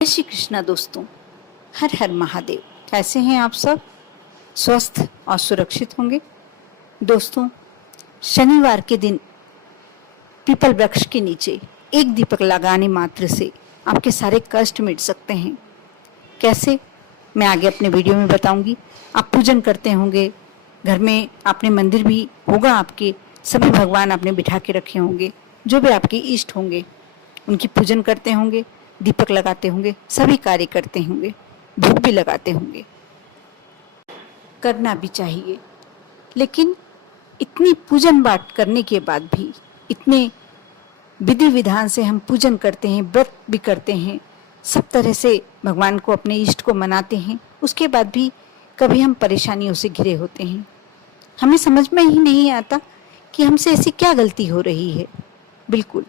जय श्री कृष्णा दोस्तों। हर हर महादेव। कैसे हैं आप सब? स्वस्थ और सुरक्षित होंगे। दोस्तों, शनिवार के दिन पीपल वृक्ष के नीचे एक दीपक लगाने मात्र से आपके सारे कष्ट मिट सकते हैं। कैसे, मैं आगे अपने वीडियो में बताऊंगी। आप पूजन करते होंगे, घर में आपने मंदिर भी होगा, आपके सभी भगवान आपने बिठा के रखे होंगे, जो भी आपके इष्ट होंगे उनकी पूजन करते होंगे, दीपक लगाते होंगे, सभी कार्य करते होंगे, धूप भी लगाते होंगे। करना भी चाहिए, लेकिन इतनी पूजन पाठ करने के बाद भी, इतने विधि विधान से हम पूजन करते हैं, व्रत भी करते हैं, सब तरह से भगवान को, अपने इष्ट को मनाते हैं, उसके बाद भी कभी हम परेशानियों से घिरे होते हैं। हमें समझ में ही नहीं आता कि हमसे ऐसी क्या गलती हो रही है। बिल्कुल,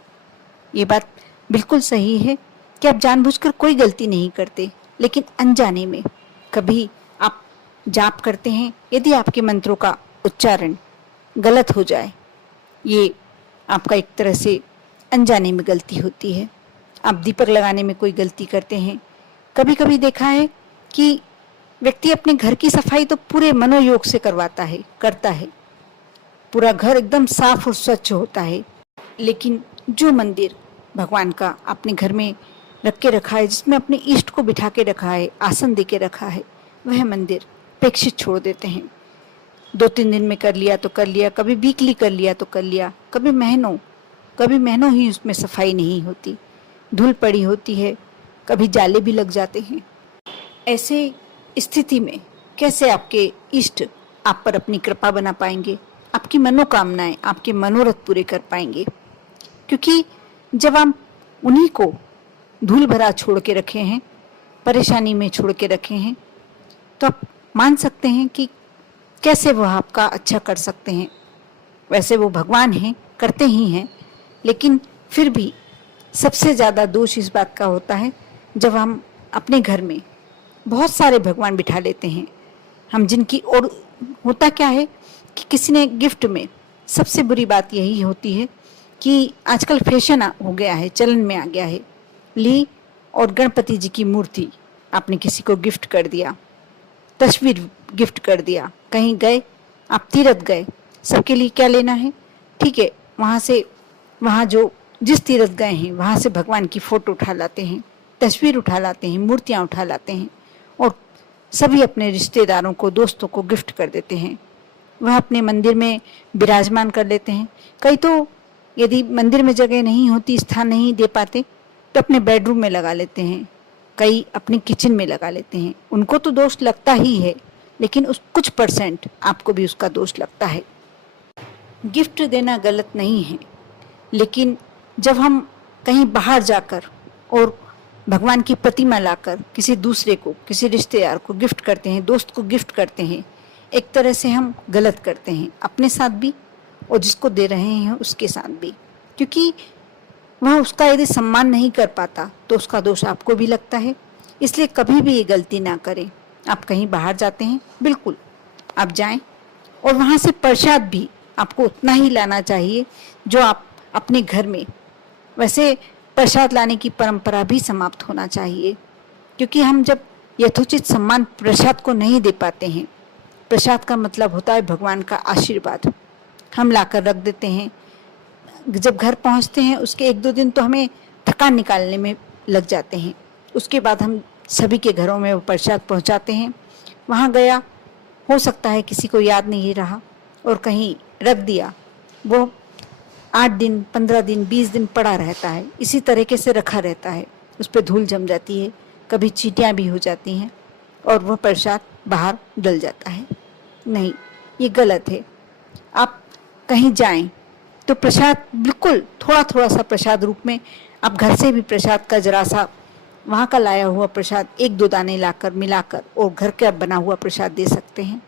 ये बात बिल्कुल सही है कि आप जानबूझकर कोई गलती नहीं करते, लेकिन अनजाने में कभी आप जाप करते हैं, यदि आपके मंत्रों का उच्चारण गलत हो जाए, ये आपका एक तरह से अनजाने में गलती होती है। आप दीपक लगाने में कोई गलती करते हैं। कभी कभी देखा है कि व्यक्ति अपने घर की सफाई तो पूरे मनोयोग से करता है, पूरा घर एकदम साफ और स्वच्छ होता है, लेकिन जो मंदिर भगवान का अपने घर में रख के रखा है, जिसमें अपने इष्ट को बिठा के रखा है, आसन दे के रखा है, वह मंदिर अपेक्षित छोड़ देते हैं। 2-3 दिन में कर लिया तो कर लिया, कभी वीकली कर लिया तो कर लिया, कभी महीनों ही उसमें सफाई नहीं होती, धूल पड़ी होती है, कभी जाले भी लग जाते हैं। ऐसे स्थिति में कैसे आपके इष्ट आप पर अपनी कृपा बना पाएंगे, आपकी मनोकामनाएं, आपके मनोरथ पूरे कर पाएंगे? क्योंकि जब आप उन्हीं को धूल भरा छोड़ के रखे हैं, परेशानी में छोड़ के रखे हैं, तो आप मान सकते हैं कि कैसे वो आपका अच्छा कर सकते हैं। वैसे वो भगवान हैं, करते ही हैं, लेकिन फिर भी सबसे ज़्यादा दोष इस बात का होता है जब हम अपने घर में बहुत सारे भगवान बिठा लेते हैं। हम जिनकी, और होता क्या है कि किसी ने गिफ्ट में, सबसे बुरी बात यही होती है कि आजकल फैशन हो गया है, चलन में आ गया है, ली और गणपति जी की मूर्ति आपने किसी को गिफ्ट कर दिया, तस्वीर गिफ्ट कर दिया, कहीं गए, आप तीर्थ गए, सबके लिए क्या लेना है, ठीक है, वहाँ जो जिस तीर्थ गए हैं वहाँ से भगवान की फोटो उठा लाते हैं, तस्वीर उठा लाते हैं, मूर्तियाँ उठा लाते हैं और सभी अपने रिश्तेदारों को, दोस्तों को गिफ्ट कर देते हैं। वह अपने मंदिर में विराजमान कर लेते हैं। कई तो यदि मंदिर में जगह नहीं होती, स्थान नहीं दे पाते, तो अपने बेडरूम में लगा लेते हैं, कई अपने किचन में लगा लेते हैं। उनको तो दोष लगता ही है, लेकिन उस कुछ परसेंट आपको भी उसका दोष लगता है। गिफ्ट देना गलत नहीं है, लेकिन जब हम कहीं बाहर जाकर और भगवान की प्रतिमा लाकर किसी दूसरे को, किसी रिश्तेदार को गिफ्ट करते हैं, दोस्त को गिफ्ट करते हैं, एक तरह से हम गलत करते हैं, अपने साथ भी और जिसको दे रहे हैं उसके साथ भी। क्योंकि वह उसका यदि सम्मान नहीं कर पाता तो उसका दोष आपको भी लगता है। इसलिए कभी भी ये गलती ना करें। आप कहीं बाहर जाते हैं, बिल्कुल आप जाएं और वहाँ से प्रसाद भी आपको उतना ही लाना चाहिए जो आप अपने घर में, वैसे प्रसाद लाने की परंपरा भी समाप्त होना चाहिए। क्योंकि हम जब यथोचित सम्मान प्रसाद को नहीं दे पाते हैं, प्रसाद का मतलब होता है भगवान का आशीर्वाद, हम लाकर रख देते हैं, जब घर पहुंचते हैं उसके 1-2 दिन तो हमें थकान निकालने में लग जाते हैं, उसके बाद हम सभी के घरों में वो प्रसाद पहुंचाते हैं। वहाँ गया, हो सकता है किसी को याद नहीं रहा और कहीं रख दिया, वो 8 दिन, 15 दिन, 20 दिन पड़ा रहता है, इसी तरीके से रखा रहता है, उस पर धूल जम जाती है, कभी चींटियाँ भी हो जाती हैं और वह प्रसाद बाहर डल जाता है। नहीं, ये गलत है। आप कहीं जाएं तो प्रसाद बिल्कुल थोड़ा सा प्रसाद रूप में, आप घर से भी प्रसाद का जरा सा, वहाँ का लाया हुआ प्रसाद 1-2 दाने लाकर मिलाकर और घर का बना हुआ प्रसाद दे सकते हैं।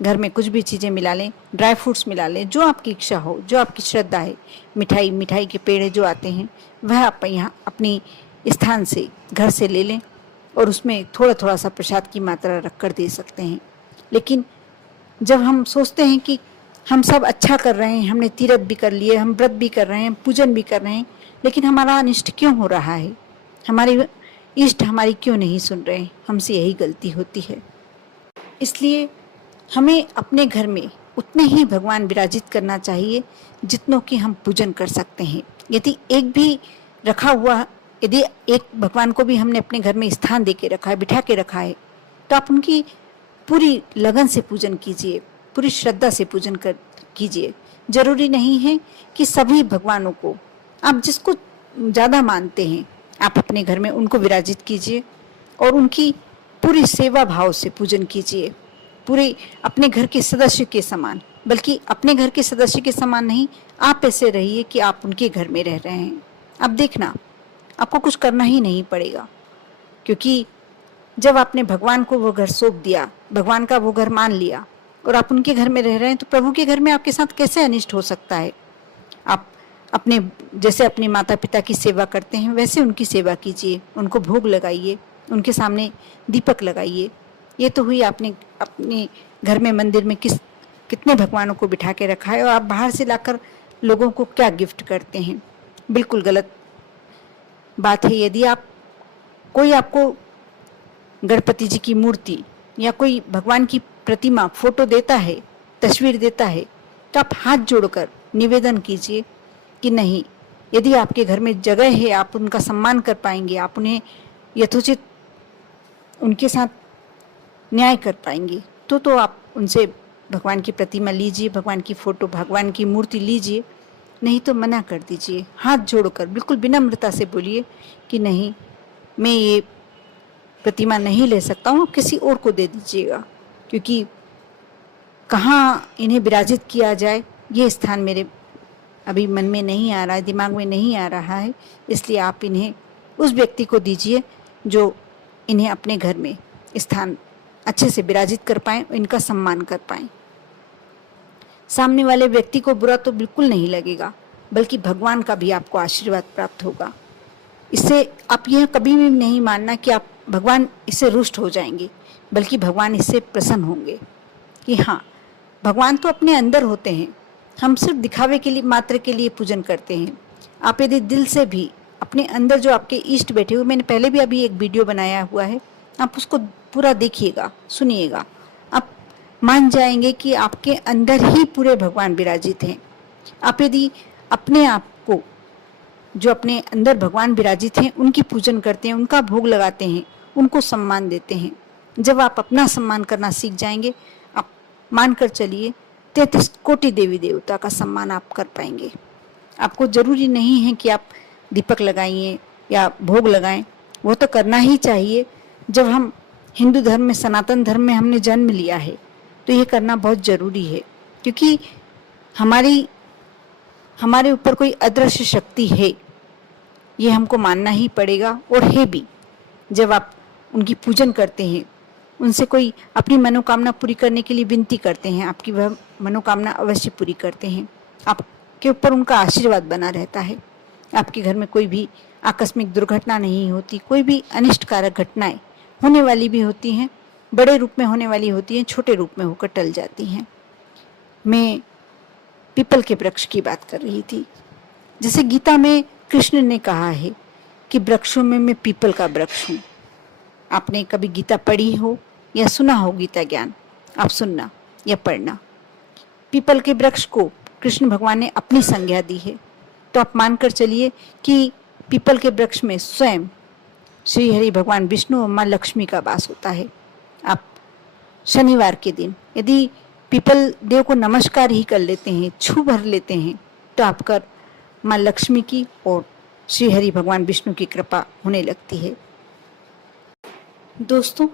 घर में कुछ भी चीज़ें मिला लें, ड्राई फ्रूट्स मिला लें, जो आपकी इच्छा हो, जो आपकी श्रद्धा है, मिठाई के पेड़े जो आते हैं वह आप यहाँ अपनी स्थान से, घर से ले लें और उसमें थोड़ा सा प्रसाद की मात्रा रख कर दे सकते हैं। लेकिन जब हम सोचते हैं कि हम सब अच्छा कर रहे हैं, हमने तीर्थ भी कर लिए, हम व्रत भी कर रहे हैं, पूजन भी कर रहे हैं, लेकिन हमारा अनिष्ट क्यों हो रहा है, हमारी इष्ट हमारी क्यों नहीं सुन रहे, हमसे यही गलती होती है। इसलिए हमें अपने घर में उतने ही भगवान विराजित करना चाहिए जितनों की हम पूजन कर सकते हैं। यदि एक भी रखा हुआ, यदि एक भगवान को भी हमने अपने घर में स्थान दे के रखा है, बिठा के रखा है, तो आप उनकी पूरी लगन से पूजन कीजिए, पूरी श्रद्धा से पूजन कर कीजिए। जरूरी नहीं है कि सभी भगवानों को, आप जिसको ज़्यादा मानते हैं आप अपने घर में उनको विराजित कीजिए और उनकी पूरी सेवा भाव से पूजन कीजिए, पूरे अपने घर के सदस्य के समान। बल्कि अपने घर के सदस्य के समान नहीं, आप ऐसे रहिए कि आप उनके घर में रह रहे हैं। अब देखना, आपको कुछ करना ही नहीं पड़ेगा, क्योंकि जब आपने भगवान को वो घर सौंप दिया, भगवान का वो घर मान लिया और आप उनके घर में रह रहे हैं, तो प्रभु के घर में आपके साथ कैसे अनिष्ट हो सकता है। आप अपने, जैसे अपने माता पिता की सेवा करते हैं वैसे उनकी सेवा कीजिए, उनको भोग लगाइए, उनके सामने दीपक लगाइए। ये तो हुई आपने अपने घर में मंदिर में कितने भगवानों को बिठा के रखा है और आप बाहर से लाकर लोगों को क्या गिफ्ट करते हैं। बिल्कुल गलत बात है। यदि कोई आपको गणपति जी की मूर्ति या कोई भगवान की प्रतिमा, फोटो देता है, तस्वीर देता है, तो आप हाथ जोड़कर निवेदन कीजिए कि नहीं, यदि आपके घर में जगह है, आप उनका सम्मान कर पाएंगे, आप उन्हें यथोचित उनके साथ न्याय कर पाएंगे, तो आप उनसे भगवान की प्रतिमा लीजिए, भगवान की फोटो, भगवान की मूर्ति लीजिए। नहीं तो मना कर दीजिए, हाथ जोड़कर बिल्कुल विनम्रता से बोलिए कि नहीं, मैं ये प्रतिमा नहीं ले सकता हूँ, किसी और को दे दीजिएगा, क्योंकि कहाँ इन्हें विराजित किया जाए ये स्थान मेरे अभी मन में नहीं आ रहा है, दिमाग में नहीं आ रहा है। इसलिए आप इन्हें उस व्यक्ति को दीजिए जो इन्हें अपने घर में स्थान अच्छे से विराजित कर पाएँ, इनका सम्मान कर पाएँ। सामने वाले व्यक्ति को बुरा तो बिल्कुल नहीं लगेगा, बल्कि भगवान का भी आपको आशीर्वाद प्राप्त होगा। इससे आप यह कभी भी नहीं मानना कि आप भगवान इससे रुष्ट हो जाएंगे, बल्कि भगवान इससे प्रसन्न होंगे कि हाँ, भगवान तो अपने अंदर होते हैं, हम सिर्फ दिखावे के लिए, मात्र के लिए पूजन करते हैं। आप यदि दिल से भी अपने अंदर जो आपके इष्ट बैठे हुए, मैंने पहले भी अभी एक वीडियो बनाया हुआ है, आप उसको पूरा देखिएगा, सुनिएगा, आप मान जाएंगे कि आपके अंदर ही पूरे भगवान विराजित हैं। आप यदि अपने आप को, जो अपने अंदर भगवान विराजित हैं, उनकी पूजन करते हैं, उनका भोग लगाते हैं, उनको सम्मान देते हैं, जब आप अपना सम्मान करना सीख जाएंगे, आप मान कर चलिए 33 कोटि देवी देवता का सम्मान आप कर पाएंगे। आपको जरूरी नहीं है कि आप दीपक लगाइए या भोग लगाएं, वो तो करना ही चाहिए। जब हम हिंदू धर्म में, सनातन धर्म में हमने जन्म लिया है, तो ये करना बहुत ज़रूरी है, क्योंकि हमारे ऊपर कोई अदृश्य शक्ति है, ये हमको मानना ही पड़ेगा। और है भी, जब आप उनकी पूजन करते हैं, उनसे कोई अपनी मनोकामना पूरी करने के लिए विनती करते हैं, आपकी वह मनोकामना अवश्य पूरी करते हैं, आपके ऊपर उनका आशीर्वाद बना रहता है। आपके घर में कोई भी आकस्मिक दुर्घटना नहीं होती, कोई भी अनिष्टकारक घटनाएं होने वाली भी होती हैं, बड़े रूप में होने वाली होती हैं, छोटे रूप में होकर टल जाती हैं। मैं पीपल के वृक्ष की बात कर रही थी। जैसे गीता में कृष्ण ने कहा है कि वृक्षों में मैं पीपल का वृक्ष हूँ। आपने कभी गीता पढ़ी हो या सुना हो गीता ज्ञान, आप सुनना या पढ़ना। पीपल के वृक्ष को कृष्ण भगवान ने अपनी संज्ञा दी है, तो आप मानकर चलिए कि पीपल के वृक्ष में स्वयं श्री हरि भगवान विष्णु और माँ लक्ष्मी का वास होता है। आप शनिवार के दिन यदि पीपल देव को नमस्कार ही कर लेते हैं, छू भर लेते हैं, तो आपका माँ लक्ष्मी की और श्री हरि भगवान विष्णु की कृपा होने लगती है। दोस्तों,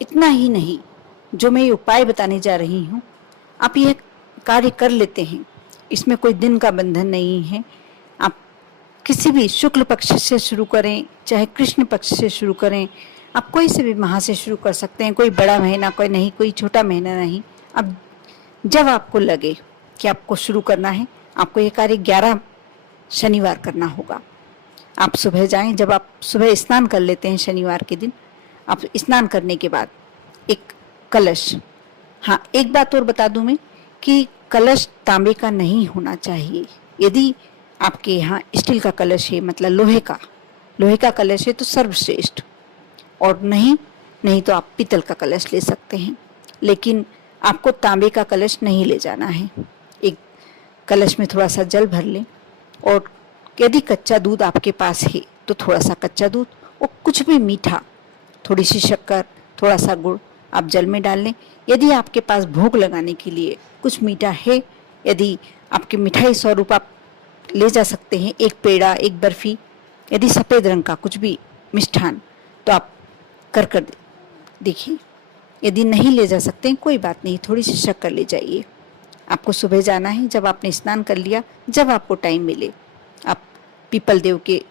इतना ही नहीं, जो मैं ये उपाय बताने जा रही हूँ, आप यह कार्य कर लेते हैं, इसमें कोई दिन का बंधन नहीं है। आप किसी भी शुक्ल पक्ष से शुरू करें, चाहे कृष्ण पक्ष से शुरू करें, आप कोई से भी माह से शुरू कर सकते हैं। कोई बड़ा महीना कोई नहीं, कोई छोटा महीना नहीं। अब जब आपको लगे कि आपको शुरू करना है, आपको ये कार्य 11 शनिवार करना होगा। आप सुबह जाएं, जब आप सुबह स्नान कर लेते हैं शनिवार के दिन, आप स्नान करने के बाद एक कलश, हाँ एक बात और बता दूं मैं कि कलश तांबे का नहीं होना चाहिए। यदि आपके यहाँ स्टील का कलश है, मतलब लोहे का कलश है, तो सर्वश्रेष्ठ। और नहीं तो आप पीतल का कलश ले सकते हैं, लेकिन आपको तांबे का कलश नहीं ले जाना है। एक कलश में थोड़ा सा जल भर लें और यदि कच्चा दूध आपके पास है तो थोड़ा सा कच्चा दूध और कुछ भी मीठा, थोड़ी सी शक्कर, थोड़ा सा गुड़ आप जल में डाल लें। यदि आपके पास भोग लगाने के लिए कुछ मीठा है, यदि आपकी मिठाई स्वरूप आप ले जा सकते हैं, एक पेड़ा, एक बर्फी, यदि सफ़ेद रंग का कुछ भी मिष्ठान, तो आप कर देखिए। यदि नहीं ले जा सकते हैं कोई बात नहीं, थोड़ी सी शक्कर ले जाइए। आपको सुबह जाना है, जब आपने स्नान कर लिया, जब आपको टाइम मिले, आप पीपल देव के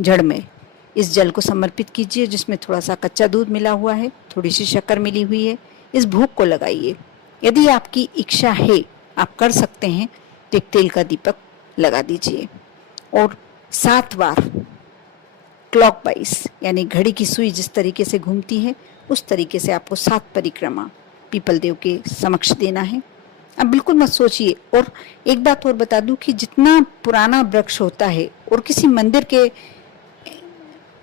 जड़ में इस जल को समर्पित कीजिए, जिसमें थोड़ा सा कच्चा दूध मिला हुआ है, थोड़ी सी शक्कर मिली हुई है। इस भोग को लगाइए। यदि आपकी इच्छा है, आप कर सकते हैं, तो एक तेल का दीपक लगा दीजिए और 7 बार क्लॉकवाइज, यानी घड़ी की सुई जिस तरीके से घूमती है उस तरीके से आपको 7 परिक्रमा पीपल देव के समक्ष देना है। अब बिल्कुल मत सोचिए। और एक बात और बता दूं कि जितना पुराना वृक्ष होता है और किसी मंदिर के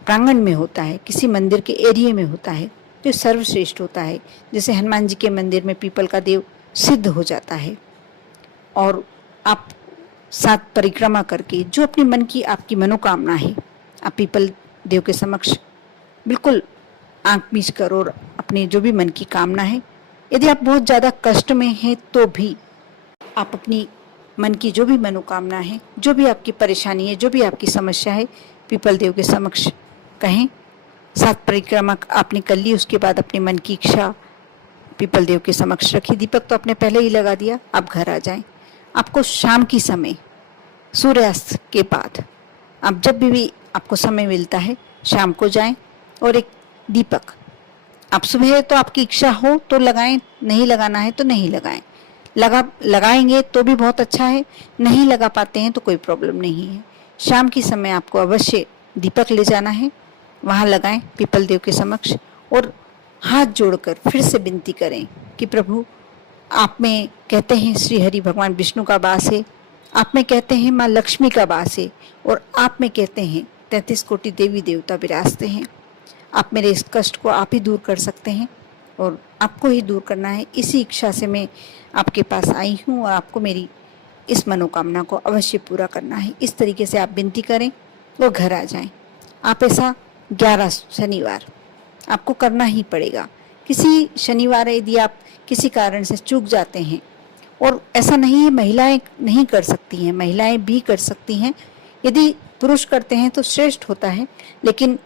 प्रांगण में होता है, किसी मंदिर के एरिया में होता है, तो सर्वश्रेष्ठ होता है। जैसे हनुमान जी के मंदिर में पीपल का देव सिद्ध हो जाता है। और आप 7 परिक्रमा करके जो अपने मन की आपकी मनोकामना है, आप पीपल देव के समक्ष बिल्कुल आंख मीच कर और अपने जो भी मन की कामना है, यदि आप बहुत ज़्यादा कष्ट में हैं तो भी आप अपनी मन की जो भी मनोकामना है, जो भी आपकी परेशानी है, जो भी आपकी समस्या है, पीपल देव के समक्ष कहें। 7 परिक्रमा आपने कर ली, उसके बाद अपने मन की इच्छा पीपल देव के समक्ष रखी। दीपक तो आपने पहले ही लगा दिया, आप घर आ जाएं। आपको शाम की समय, सूर्यास्त के बाद, आप जब भी आपको समय मिलता है, शाम को जाएं और एक दीपक, आप सुबह तो आपकी इच्छा हो तो लगाएं, नहीं लगाना है तो नहीं लगाएं। लगाएंगे तो भी बहुत अच्छा है, नहीं लगा पाते हैं तो कोई प्रॉब्लम नहीं है। शाम की समय आपको अवश्य दीपक ले जाना है, वहाँ लगाएं पीपल देव के समक्ष और हाथ जोड़कर फिर से विनती करें कि प्रभु, आप में कहते हैं श्री हरि भगवान विष्णु का वास है, आप में कहते हैं माँ लक्ष्मी का वास है, और आप में कहते हैं 33 कोटि देवी देवता विराजते हैं। आप मेरे इस कष्ट को आप ही दूर कर सकते हैं और आपको ही दूर करना है। इसी इच्छा से मैं आपके पास आई हूँ और आपको मेरी इस मनोकामना को अवश्य पूरा करना है। इस तरीके से आप विनती करें और घर आ जाएं। आप ऐसा 11 शनिवार आपको करना ही पड़ेगा। किसी शनिवार यदि आप किसी कारण से चूक जाते हैं, और ऐसा नहीं है महिलाएं नहीं कर सकती हैं, महिलाएं भी कर सकती हैं। यदि पुरुष करते हैं तो श्रेष्ठ होता है, लेकिन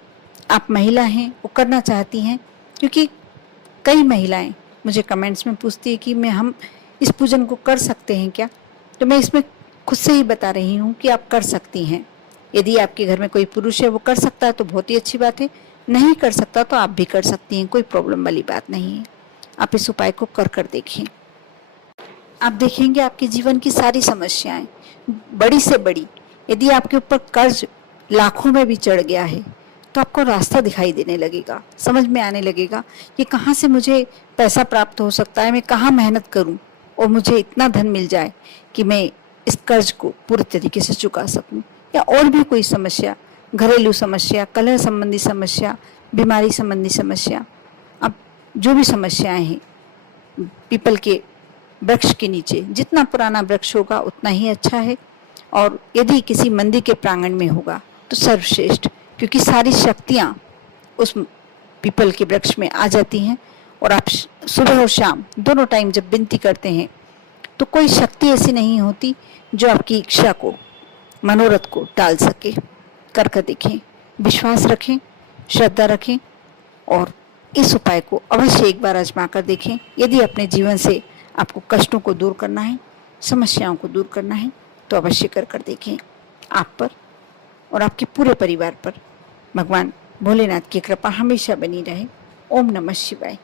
आप महिला हैं, वो करना चाहती हैं, क्योंकि कई महिलाएं मुझे कमेंट्स में पूछती है कि हम इस पूजन को कर सकते हैं क्या। तो मैं इसमें खुद से ही बता रही हूँ कि आप कर सकती हैं। यदि आपके घर में कोई पुरुष है वो कर सकता है तो बहुत ही अच्छी बात है, नहीं कर सकता तो आप भी कर सकती हैं, कोई प्रॉब्लम वाली बात नहीं है। आप इस उपाय को कर देखें। आप देखेंगे आपके जीवन की सारी समस्याएं, बड़ी से बड़ी, यदि आपके ऊपर कर्ज लाखों में भी चढ़ गया है तो आपको रास्ता दिखाई देने लगेगा, समझ में आने लगेगा कि कहाँ से मुझे पैसा प्राप्त हो सकता है, मैं कहाँ मेहनत करूं और मुझे इतना धन मिल जाए कि मैं इस कर्ज को पूरे तरीके से चुका सकूं। या और भी कोई समस्या, घरेलू समस्या, कलह संबंधी समस्या, बीमारी संबंधी समस्या, अब जो भी समस्याएं हैं, पीपल के वृक्ष के नीचे, जितना पुराना वृक्ष होगा उतना ही अच्छा है। और यदि किसी मंदिर के प्रांगण में होगा तो सर्वश्रेष्ठ, क्योंकि सारी शक्तियाँ उस पीपल के वृक्ष में आ जाती हैं। और आप सुबह और शाम दोनों टाइम जब विनती करते हैं तो कोई शक्ति ऐसी नहीं होती जो आपकी इच्छा को, मनोरथ को टाल सके। कर देखें, विश्वास रखें, श्रद्धा रखें और इस उपाय को अवश्य एक बार आजमा कर देखें। यदि अपने जीवन से आपको कष्टों को दूर करना है, समस्याओं को दूर करना है, तो अवश्य कर देखें। आप पर और आपके पूरे परिवार पर भगवान भोलेनाथ की कृपा हमेशा बनी रहे। ओम नमः शिवाय।